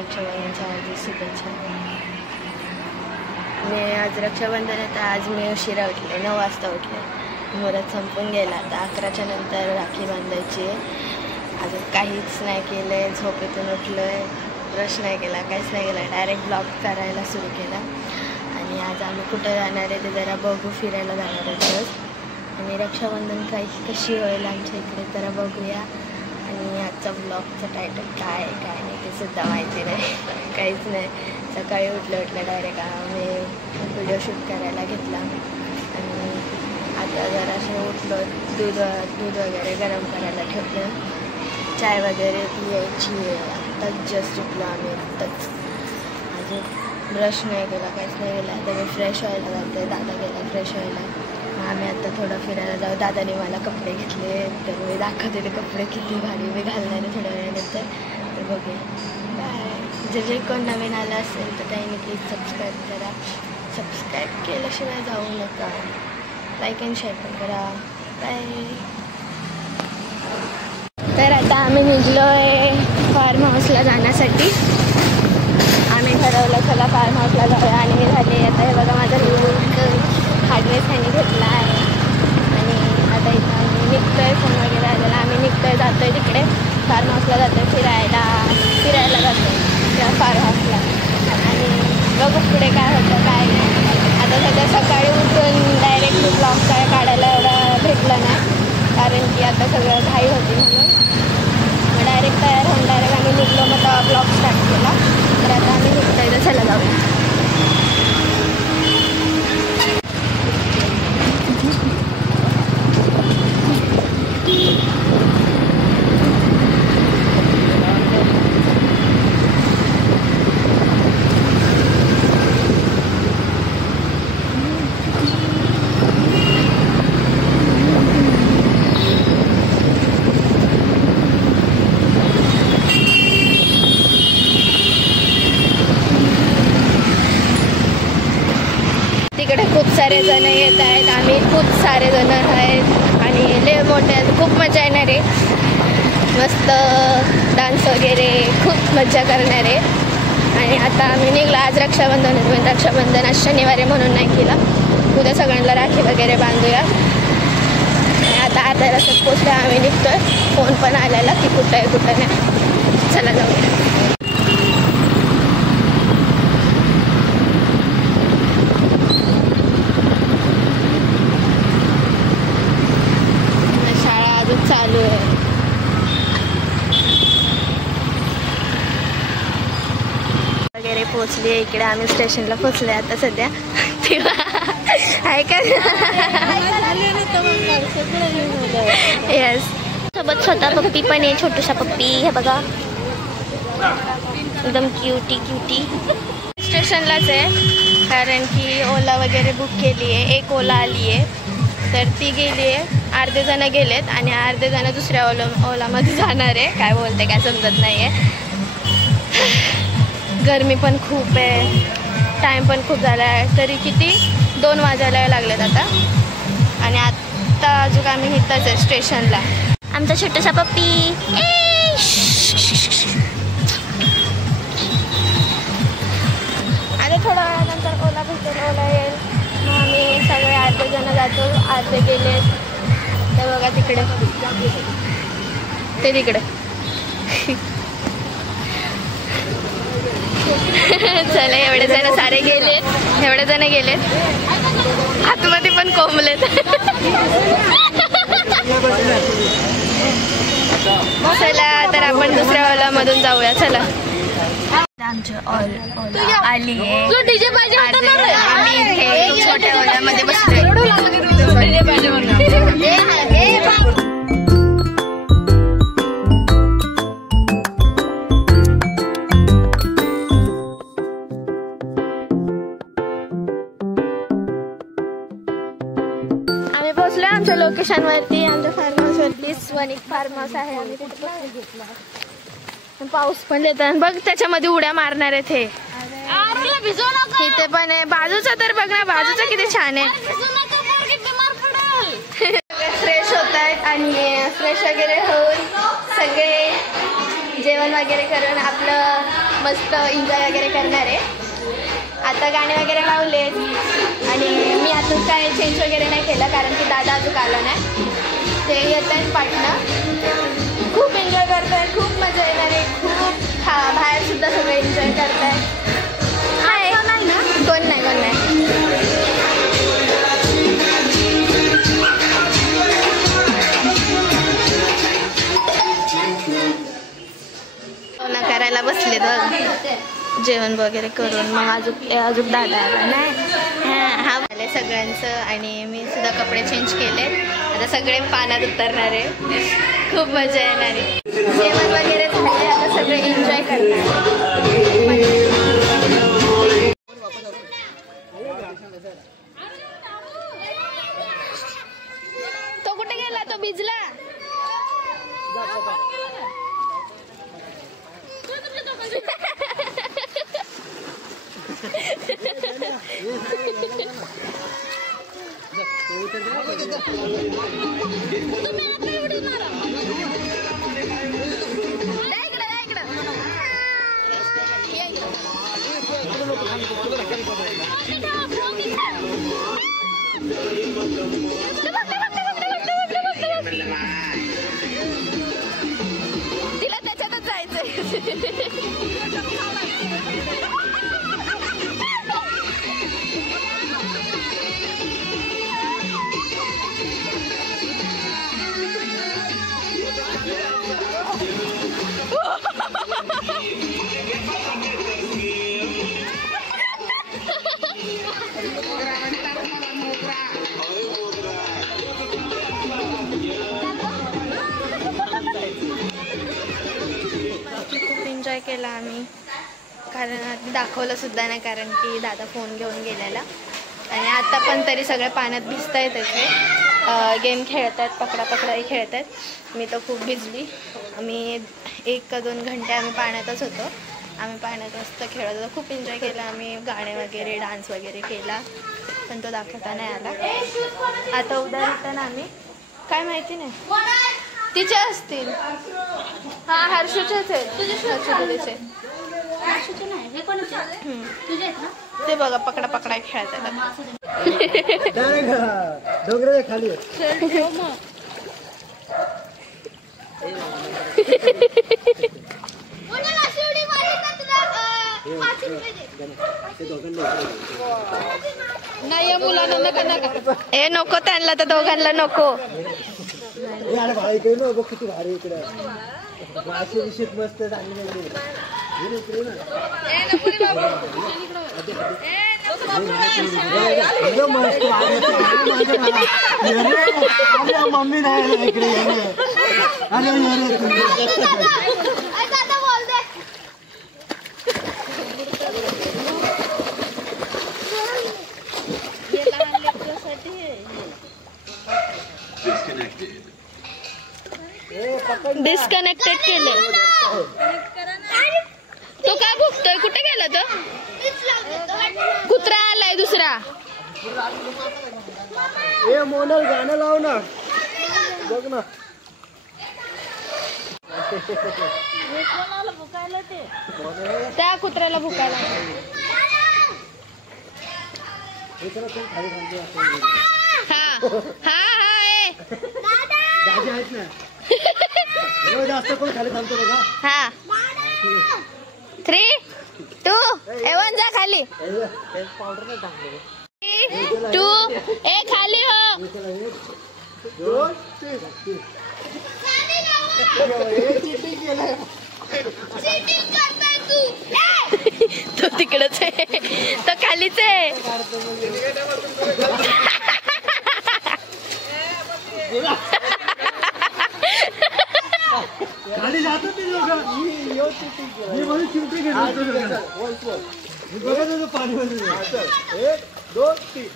रक्षाबंधनच्या हार्दिक शुभेच्छा. मी आज रक्षाबंधन आहे तर आज मी उशिरा उठले, 9 वाजता उठले. मुहूर्त संपून गेला, आता 11च्या नंतर राखी बांधायची आहे. अजून काहीच नाही केलं आहे, झोपेतून उठलो आहे, ब्रश नाही केला, काहीच नाही केलं, डायरेक्ट ब्लॉग करायला सुरू केला. आणि आज आम्ही कुठं जाणार आहे ते जरा बघू, फिरायला जाणार आहे रोज. आणि रक्षाबंधन कशी होईल आमच्या इकडे जरा बघूया. आणि आजचा ब्लॉगचं टायटल काय आहे काय नाही ते सुद्धा माहिती नाही, काहीच नाही. सकाळी उठलं डायरेक्ट आम्ही व्हिडिओ शूट करायला घेतला. आणि आता जराशे उठलो, दूध वगैरे गरम करायला ठेवलं, चाय वगैरे पियायची आहे. आत्ताच जस्ट उठलो आम्ही, आत्ताच. अजून ब्रश नाही केला, काहीच नाही केला. आता मी फ्रेश व्हायला जाते, दादा गेला फ्रेश व्हायला. मग आम्ही आता थोडं फिरायला जाऊ. दादाने मला कपडे घेतले तर मी दाखवते ते कपडे किती भारी मी घालणार आहे थोड्या वेळानंतर, तर बघूया. बाय. जे कोण नवीन आलं असेल तर त्यांनी प्लीज सबस्क्राईब करा. सबस्क्राईब केल्याशिवाय जाऊ नका. लाईक अँड शेअर पण करा. बाय. तर आता आम्ही निघलो आहे फार्म हाऊसला जाण्यासाठी. आम्ही ठरवलं चला फार्म हाऊसला जाऊया आणि मी झाले. आता हे बघा माझा हार्डवेअर ह्याने घेतला आहे. आणि आता इथं आम्ही निघतो आहे, फोन वगैरे आलेला. आम्ही निघतो आहे, जातो आहे तिकडे फार्म हाऊसला जातो आहे, फिरायला जातो आहे त्या फार्म हाऊसला. आणि बघू पुढे काय होतं काय नाही. आता सध्या सकाळी उठून डायरेक्ट ब्लॉग काय काढायला एवढं भेटलं नाही, कारण की आता सगळं घाई होती म्हणून. मग डायरेक्ट तयार होऊन डायरेक्ट आम्ही निघलो, मग तेव्हा ब्लॉग स्टार्ट केला. तर आता आम्ही निघतो आहे, चला जाऊया. तिकडे खूप सारे जण येत आहेत, आम्ही खूप सारे जण आहेत आणि लय मोठे, खूप मजा येणार आहे. मस्त डान्स वगैरे खूप मजा करणार आहे. आणि आता आम्ही निघलो. आज रक्षाबंधन आहे, पण रक्षाबंधन आज शनिवारी म्हणून नाही केला. उद्या सगळ्यांना राखी वगैरे बांधूया. आणि आता अर्ध्या तासात पोचल्या आम्ही निघतोय. फोन पण आलेला की कुठं आहे कुठं नाही. चला जाऊया. चालू आहे. वगैरे पोचली इकडे, आम्ही स्टेशनला पोचले आता सध्या. आहे का? येस. सोबत स्वतः पप्पी पण आहे, छोटूसा पप्पी. हे बघा एकदम क्यूटी. स्टेशनलाच आहे कारण की ओला वगैरे बुक केली आहे. एक ओला आली आहे तर ती गेली आहे. अर्धे जण गेलेत आणि अर्धे जण दुसऱ्या ओलामध्ये जाणार आहे. काय बोलते काय समजत नाही आहे. गरमी पण खूप आहे, टाईम पण खूप झाला आहे. तरी किती 2 वाजायला लागलेत आता. आणि आत्ता अजून आम्ही इथंच आहे स्टेशनला. आमचा छोटासा पप्पी. आता थोड्या वेळानंतर ओला भेटेल, ओला येईल. मग आम्ही सगळे अर्धे जण जातो, अर्धे गेलेत. ते बघा तिकडे, ते तिकडे. चला एवढे जण सारे गेलेत, आतमध्ये पण कोंबलेत. चला तर आपण दुसऱ्या ओलामधून जाऊया. चला आमची ओला आली आहे. आम्ही इथे छोट्या ओलामध्ये बसलोय. आम्ही पोहोचलो आमच्या लोकेशनवरती, आमच्या फार्म हाऊसवरती. स्वनिक फार्म हाऊस आहे. आम्ही पाऊस पण येतात बघ, त्याच्यामध्ये उड्या मारणार आहेत. हे इथे पण आहे. बाजूचा तर बघ ना, बाजूचा किती छान आहे. फ्रेश होत आहेत आणि फ्रेश वगैरे होऊन सगळे जेवण वगैरे करून आपलं मस्त एन्जॉय वगैरे करणार आहे. आता गाणे वगैरे लावले आणि मी अजून काय चेंज वगैरे नाही केलं कारण की दादा अजून आला नाही. ते येत आहेत पाटणं. खूप एन्जॉय करत आहे, खूप मजा येणार आहे. खूप बाहेर सुद्धा सगळे एन्जॉय करत आहे. कोण नाही कोण नाही. करायला बसले बघ जेवण वगैरे करून. मग अजून दादा आला नाही. हा झाले सगळ्यांचं आणि मी सुद्धा कपडे चेंज केले. आता सगळे पाण्यात उतरणार आहे. खूप मजा येणार आहे. जेवण वगैरे झाले, आता सगळे एन्जॉय करणार. तो कुठे गेला? तो भिजला. तिला त्याच्यातच जायचंय. एन्जॉय केला आम्ही कारण दाखवलं सुद्धा नाही कारण की दादा फोन घेऊन गेलेला. आणि आता पण तरी सगळे पाण्यात भिजत आहेत. त्याचे गेम खेळत आहेत, पकडापकडाही खेळत आहेत. मी तर खूप भिजली. आम्ही 1 का 2 घंटे आम्ही पाण्यातच होतो. आम्ही पाण्यात मस्त खेळत होतो. खूप एन्जॉय केला आम्ही. गाणे वगैरे डान्स वगैरे केला पण तो दाखवता नाही आला. आता उद्या रिटर्न आम्ही काय माहिती नाही तिचे असतील. हा हर्षूचेच आहेत. हर्षूचे ते बघा पकडा पकडा खेळतात. खाली नाही मुलांना नका नका. हे नको त्यांना तर दोघांना नको. किती भारी इकडे मस्त मम्मी नाही इकडे. डिस्कनेक्टेड केले. तो काय भुकतोय? कुठे गेला तो? कुत्रा आलाय दुसरा. ए मोनल गाणं लाव ना बघ ना. त्या कुत्र्याला भुकायला. हा हा हा दाजी आहेत ना. जास्त कोण खाली थांबतो बघा. हा 3, 2, 1 जा खाली. 2 1 खाली हो. तो तिकडच आहे. तो खालीच आहे. खाली जातो ते लोक. मी म्हणून चिमटी घेतो. बघा तुझं पाणी मध्ये. 1 2 3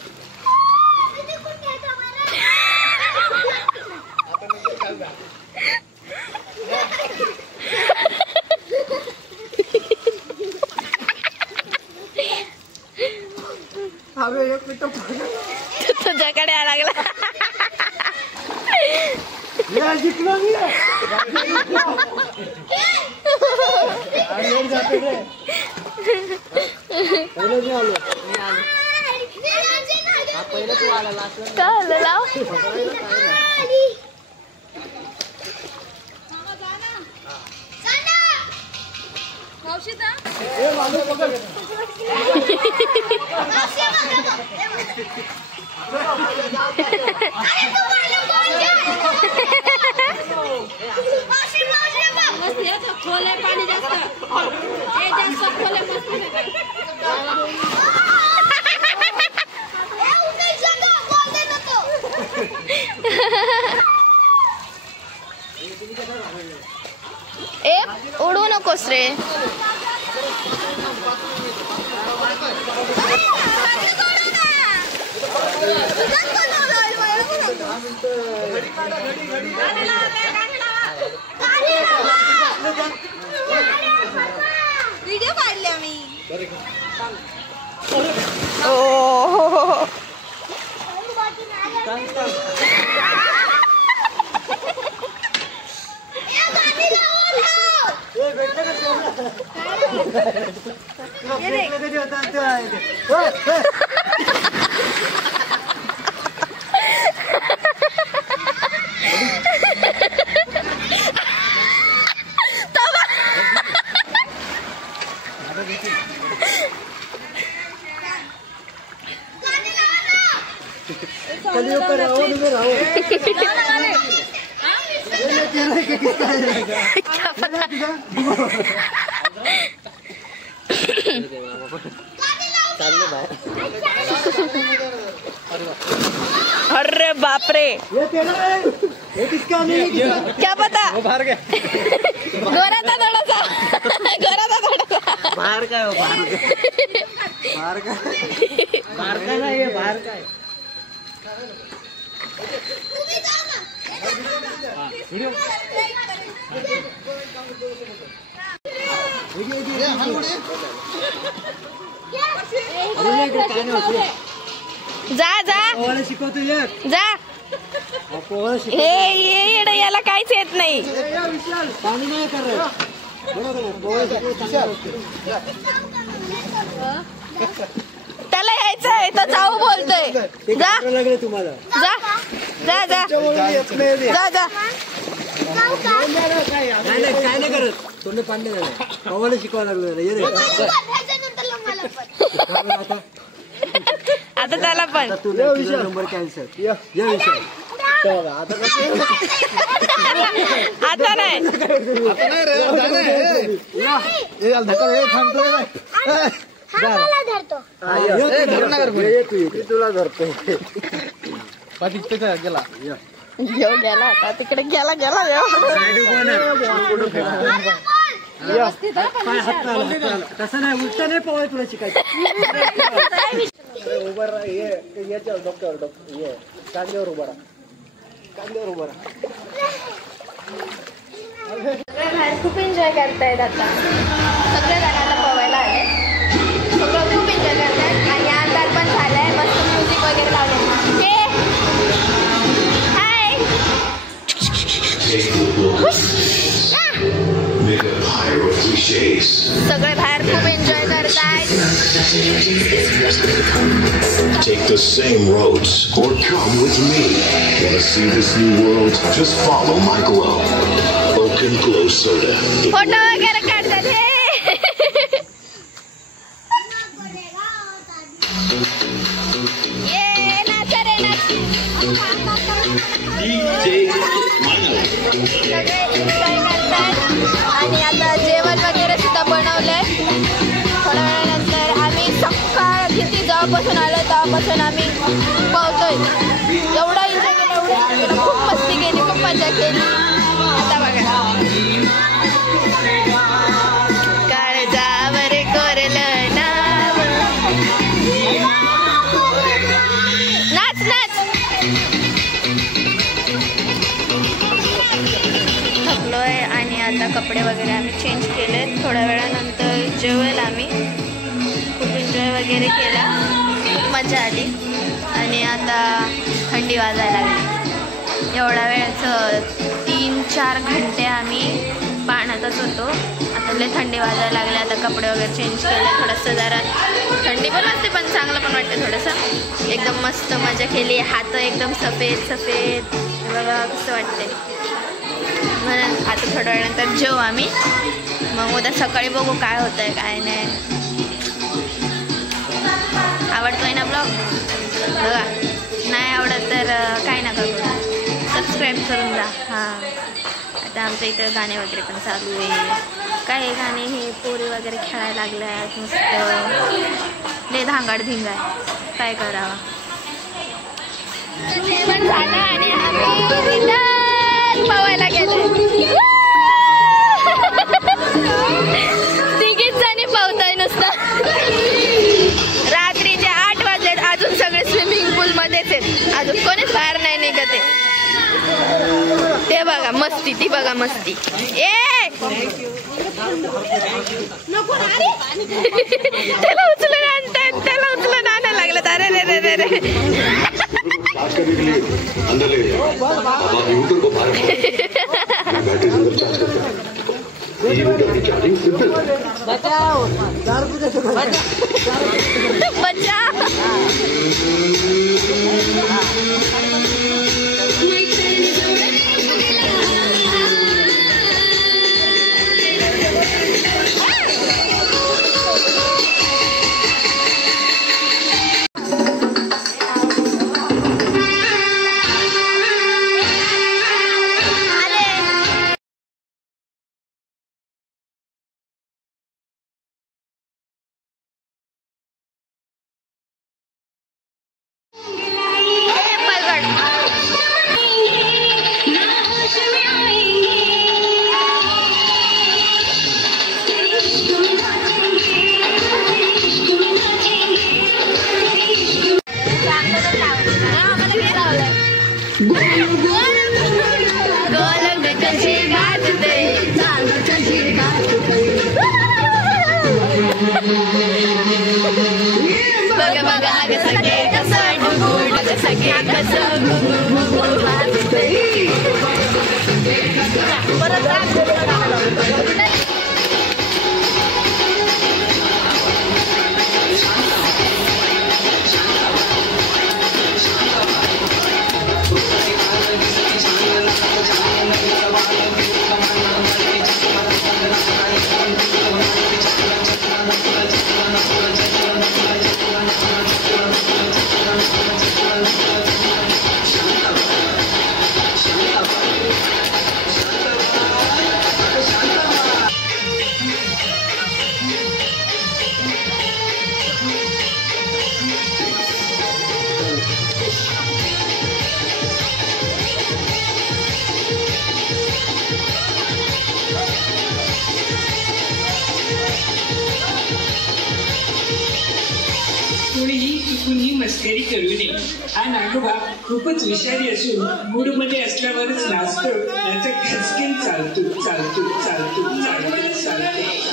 तुझ्याकडे आला लागला. खोले पाणी जास्त खोले ए उडू नकोस रे. व्हिडिओ काढले आम्ही. अरे बाप रे, ये किसका नहीं? क्या पता. बाहर गया. गोरा था थोड़ा सा. बाहर का है वो. बाहर का ना, ये बाहर का है. जा जा शिकवतो जा. हे याला काहीच येत नाही. पाणी नाही करत. त्याला यायचंय तो जाऊ बोलतोय. जा लागले तुम्हाला. जा जा जा जा जा. काय नाही करत. तोंड पाणी झालं. पवायला शिकवायला लागलं. ये रे आता त्याला पण तुझा नंबर कॅन्सल. या विषय आता नाही. तुला धरतो. गेला घेऊन गेला आता तिकडे गेला. तसं नाही, उलटा नाही पवाय तुला शिकायचं. उभं राहा. याच्यावर डॉक्टर ये कांद्यावर उभा राहा. कांद्यावर उभा राहा. बाहेर खूप एन्जॉय करतायत आता. सगळे जणांना पवायला आले. सगळं खूप एन्जॉय करतायत. आणि अंधार पण झालाय. मस्त म्युझिक वगैरे लावले. हाय. सगळे बाहेर खूप एन्जॉय करतायत. Take the same roads or come with me. Wanna see this new world? Just follow my glow. Oaken Glow Soda. Photo वगैरे काढतात हे. ये नाचा रे नाच. सगळे एन्जॉय करतात. आणि आता जेवण वगैरे सुद्धा बनवलंय. थोड्या वेळानंतर आम्ही सकाळ किती जेव्हापासून आलो तेव्हापासून आम्ही पावतोय. एवढा एन्जॉय केला, खूप मस्ती केली, खूप मजा केली. आता बघा काळजावर कोरलं नाव. नाच नाच. थकलोय आणि आता कपडे वगैरे आम्ही चेंज केले. थोड्या वेळानंतर जेवेल आम्ही. खूप एन्जॉय वगैरे केला, मजा आली. आणि आता थंडी वाजायला लागली. एवढा वेळचं 3-4 घंटे आम्ही पाण्यातच होतो. आता लय थंडी वाजायला लागली. आता कपडे वगैरे चेंज केले. थोडंसं जरा थंडी पण वाटते पण चांगलं पण वाटतं थोडंसं. एकदम मस्त मजा केली. हात एकदम सफेद सफेद बघा कसं वाटते. म्हणून आता थोड्या वेळानंतर जेवू आम्ही. मग उद्या सकाळी बघू काय होतं आहे काय नाही. आवडतोय ना ब्लॉग बघा. नाही आवडत तर काय नका करू, सबस्क्राईब करून जा. हां आता आमच्या इथं गाणे वगैरे पण चालू आहे. काय गाणे हे पोरी वगैरे खेळायला लागले आहेत मस्त. लय धांगाड धिंगा आहे काय करावा. जेवण झालं आणि आम्ही पवायला गेलो. तिघीच जणी पावताय नुसतं. रात्रीचे 8 वाजले अजून सगळे स्विमिंग पूल मध्येच आहेत. अजून कोणीच बाहेर नाही निघत आहे. ते बघा मस्ती, ती बघा मस्ती. त्याला उचलून आणतात, त्याला उचलून आणायला लागलं. अरे रे रे रे बघा बघा कसं गे कसं डुगुड कसं गे कसं मस्करी करू नये. हा नागोबा खूपच विषारी असून मूडमध्ये असल्यावरच नाचतो. याचा खचकेन चालतो चालतो चालतो चालतो चालतो.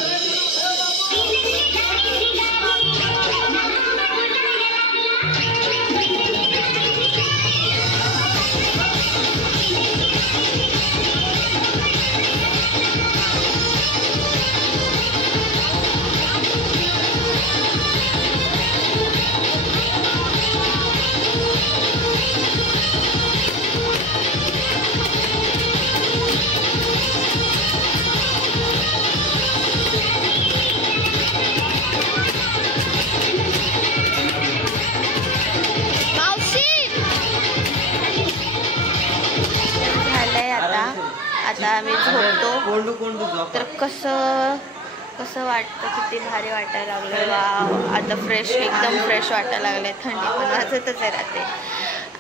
आता आम्ही झोपतो तर कसं कसं वाटतं. किती भारी वाटायला लागलं. वा आता फ्रेश एकदम फ्रेश वाटायला लागले. थंडी पण वाजतच आहे रात्री.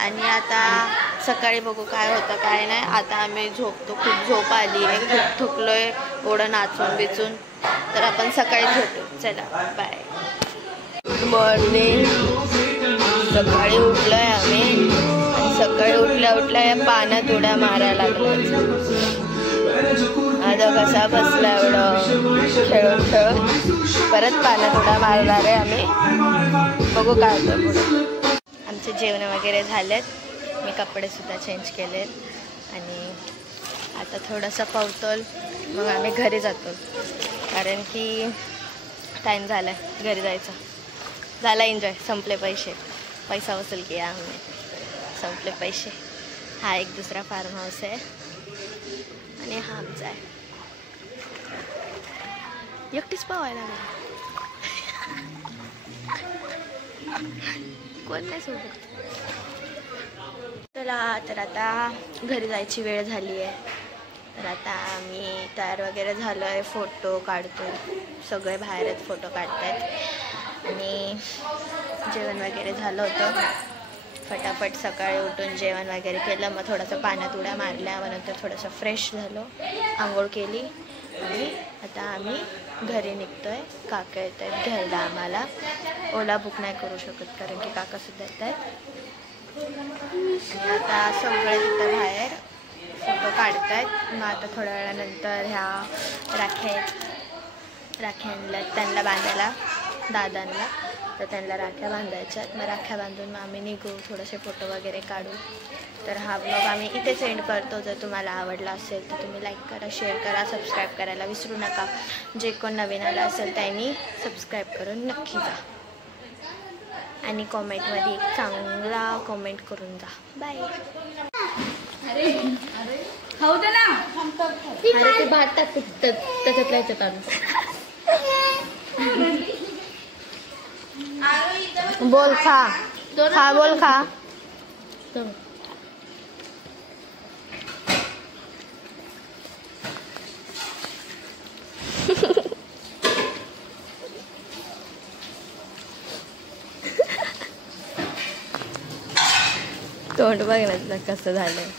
आणि आता सकाळी बघू काय होतं काय नाही. आता आम्ही झोपतो. खूप झोप आली आहे. खूप थकलोय एवढं नाचून बिचून. तर आपण सकाळी झोपू. चला बाय. Good morning. सकाळी उठलोय आम्ही. सकाळी उठल्या उठल्या या पाण्यात उड्या मारायला लागल्या. आता कसा बसला एवढं खेळून खेळून. परत पाण्यात उड्या मारणार आहे आम्ही. बघू काय होतं पुढे. आमचे जेवण वगैरे झालेत. मी कपडे सुद्धा चेंज केलेत आणि आता थोडंसं पवतोल मग आम्ही घरी जातो, कारण की टाईम झाला आहे घरी जायचा. झाला एन्जॉय, संपले पैसे, पैसा वसूल किया हमने, संपले पैसे. हा एक दुसरा फार्म हाऊस आहे आणि हा आमचा आहे. एकटीच पावायला कोण नाही सोबत. चला तर आता घरी जायची वेळ झाली आहे. तर आता आम्ही तयार वगैरे झालो आहे, फोटो काढतो, सगळे बाहेरच फोटो काढत आहेत. आणि जेवण वगैरे झालं होतं, फटाफट सकाळी उठून जेवण वगैरे केलं, मग थोडंसं पाण्यात उड्या मारल्या, मग नंतर थोडंसं फ्रेश झालो, आंघोळ केली आणि आता आम्ही घरी निघतो आहे. काका येत आहेत घ्यायला आम्हाला. ओला बुक नाही करू शकत कारण की काकासुद्धा येत आहेत. आता सगळे तिथं बाहेर फोटो काढत आहेत. मग आता थोड्या वेळानंतर ह्या राख्या आणल्या त्यांना बांधायला, दादांना, तर त्यांना राख्या बांधायच्यात. मग राख्या बांधून मग आम्ही निघू, थोडेसे फोटो वगैरे काढू. तर हा ब्लॉग आम्ही इथे सेंड करतो. जर तुम्हाला आवडला असेल तर तुम्ही लाईक करा, शेअर करा, सबस्क्राईब करायला विसरू नका. जे कोण नवीन आलं असेल त्यांनी सबस्क्राईब करून नक्की जा आणि कॉमेंटमध्ये एक चांगला कॉमेंट करून जा. बाय. खाऊ दे ना. अरे ते भात टाक त्याच्यातल्या ह्याच्यात आणून. बोल खा, खा बोल खा. तोंड बघ ना कसं झालंय.